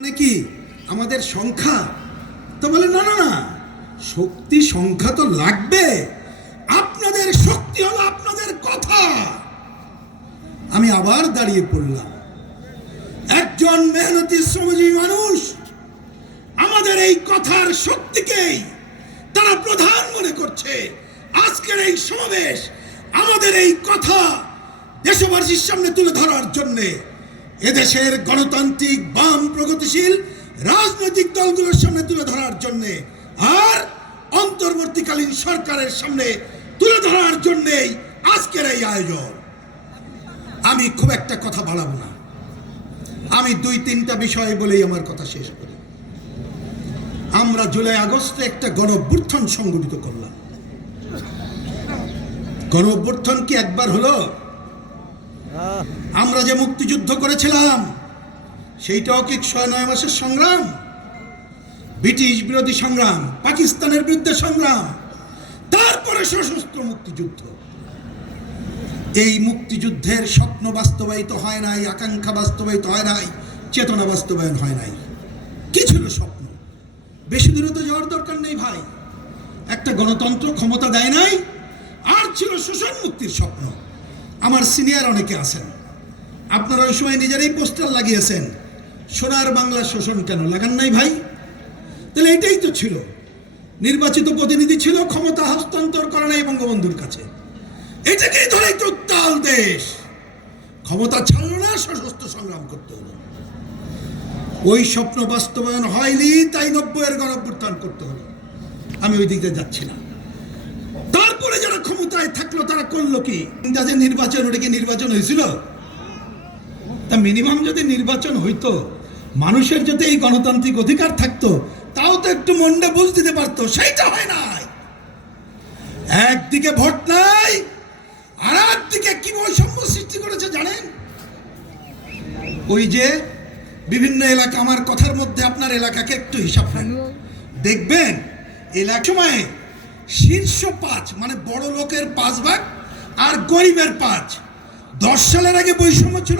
মানে কি? আমাদের সংখ্যা? তো বলে, না না না, শক্তি সংখ্যা তো লাগবে। আপনাদের শক্তি হলো আপনাদের কথা। আমি আবার দাঁড়িয়ে পড়লাম। একজন মেহনতি শ্রমজীবী মানুষ আমাদের এই কথার শক্তিকেই তারা প্রধান মনে করছে। আজকের এই সমাবেশ আমাদের এই কথা দেশবাসীর সামনে তুলে ধরার জন্য এদেশের গণতান্ত্রিক বাম প্রগতিশীল রাজনৈতিক দলগুলোর সামনে তুলে ধরার জন্য আর অন্তর্বর্তীকালীন সরকারের সামনে তুলে ধরার জন্যেই আজকের এই আয়োজন। আমি খুব একটা কথা বাড়াবো না। আমি দুই তিনটা বিষয় বলেই আমার কথা শেষ করি। আমরা জুলাই আগস্টে একটা গণ সংগঠিত করলাম। গণ কি একবার হলো? আমরা যে মুক্তিযুদ্ধ করেছিলাম, সেইটাও কি ছয়, নয় মাসের সংগ্রাম? ব্রিটিশ বিরোধী সংগ্রাম, পাকিস্তানের বিরুদ্ধে সংগ্রাম, তারপরে সশস্ত্র মুক্তিযুদ্ধ। এই মুক্তিযুদ্ধের স্বপ্ন বাস্তবায়িত হয় নাই, আকাঙ্ক্ষা বাস্তবায়িত হয় নাই, চেতনা বাস্তবায়ন হয় নাই। কি ছিল স্বপ্ন? বেশি দূরে তো যাওয়ার দরকার নেই ভাই। একটা গণতন্ত্র ক্ষমতা দেয় নাই, আর ছিল শোষণ মুক্তির স্বপ্ন। আমার সিনিয়র অনেকে আছেন। আপনারা ওই সময় নিজেরাই পোস্টার লাগিয়েছেন, সোনার বাংলা শোষণ কেন লাগান নাই ভাই? তাহলে এটাই তো ছিল। নির্বাচিত প্রতিনিধি ছিল, ক্ষমতা হস্তান্তর করে নাই বঙ্গবন্ধুর কাছে। এটাকেই ধরে তো দেশ। ক্ষমতা ছাড়লো না, সশস্ত্র সংগ্রাম করতে হলো। ওই স্বপ্ন বাস্তবায়ন হয়নি, তাই নব্বইয়ের গণঅভ্যুত্থান করতে হলো। আমি ওই দিকে যাচ্ছি না। ক্ষমতায় থাকল তারা করল কি? যে নির্বাচন, ওটা কি নির্বাচন হয়েছিল? তা মিনিমাম যদি নির্বাচন হইতো, মানুষের যদি এই গণতান্ত্রিক অধিকার থাকতো, তাও তো একটু মনটা বুঝ দিতে পারতো, সেইটা হয় নাই। একদিকে ভোট নাই, আর একদিকে কি বৈষম্য সৃষ্টি করেছে জানেন? ওই যে বিভিন্ন এলাকা, আমার কথার মধ্যে আপনার এলাকাকে একটু হিসাব দেখবেন, এলাকা সময়ে শীর্ষ পাঁচ মানে বড় লোকের পাঁচ ভাগ আর গরিবের পাঁচ। দশ সালের আগে বৈষম্য ছিল